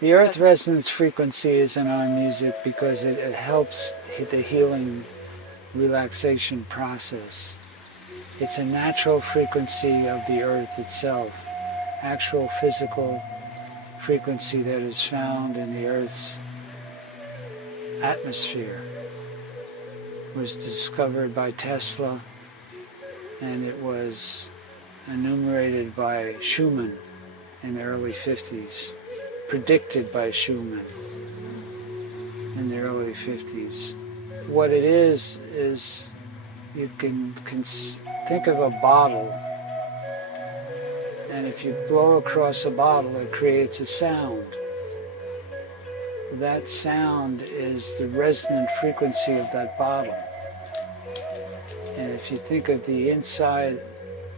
The earth resonance frequency is in our music because it helps the healing relaxation process. It's a natural frequency of the earth itself, actual physical frequency that is found in the earth's atmosphere. It was discovered by Tesla, and it was enumerated by Schumann in the early 50s, predicted by Schumann in the early 50s. What it is you can think of a bottle, and if you blow across a bottle, it creates a sound. That sound is the resonant frequency of that bottle. And if you think of the inside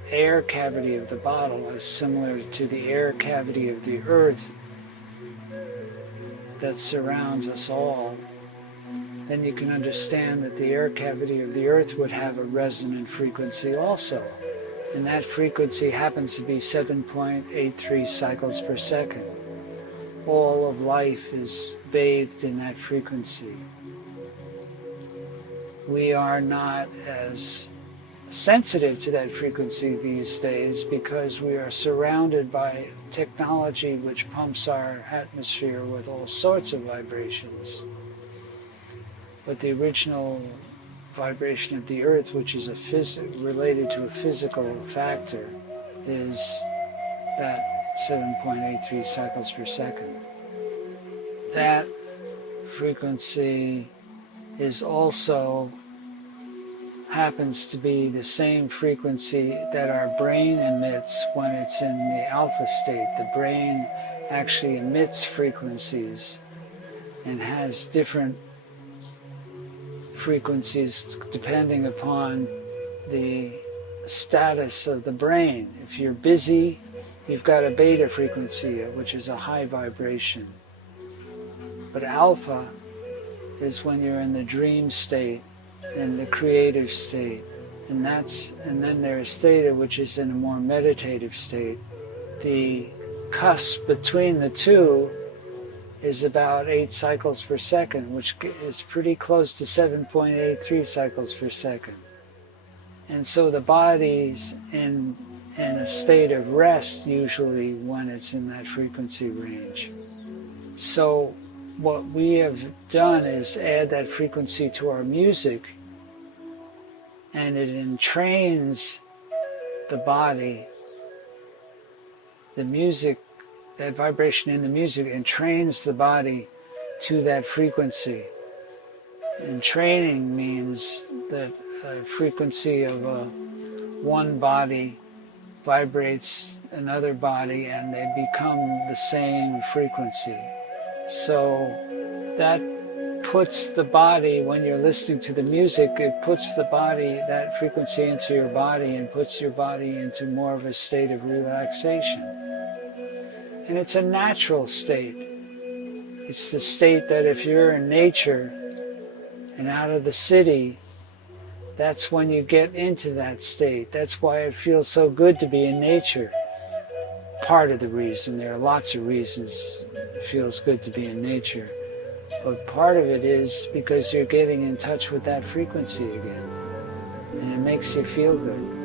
air cavity of the bottle as similar to the air cavity of the earth that surrounds us all, then you can understand that the air cavity of the earth would have a resonant frequency also. And that frequency happens to be 7.83 cycles per second. All of life is bathed in that frequency. We are not as sensitive to that frequency these days because we are surrounded by technology which pumps our atmosphere with all sorts of vibrations. But the original vibration of the earth, which is related to a physical factor, is that 7.83 cycles per second. That frequency is also happens to be the same frequency that our brain emits when it's in the alpha state. The brain actually emits frequencies and has different frequencies depending upon the status of the brain. If you're busy, you've got a beta frequency, which is a high vibration. But alpha is when you're in the dream state, in the creative state, and then there's theta, which is in a more meditative state. The cusp between the two is about 8 cycles per second, which is pretty close to 7.83 cycles per second. And so the body's in a state of rest usually when it's in that frequency range. So what we have done is add that frequency to our music, and it entrains the body. The music, that vibration in the music entrains the body to that frequency. And training means that a frequency of one body vibrates another body and they become the same frequency. So that puts the body, when you're listening to the music, it puts the body, that frequency into your body and puts your body into more of a state of relaxation. And it's a natural state. It's the state that if you're in nature and out of the city, that's when you get into that state. That's why it feels so good to be in nature. Part of the reason, there are lots of reasons it feels good to be in nature. But part of it is because you're getting in touch with that frequency again. And it makes you feel good.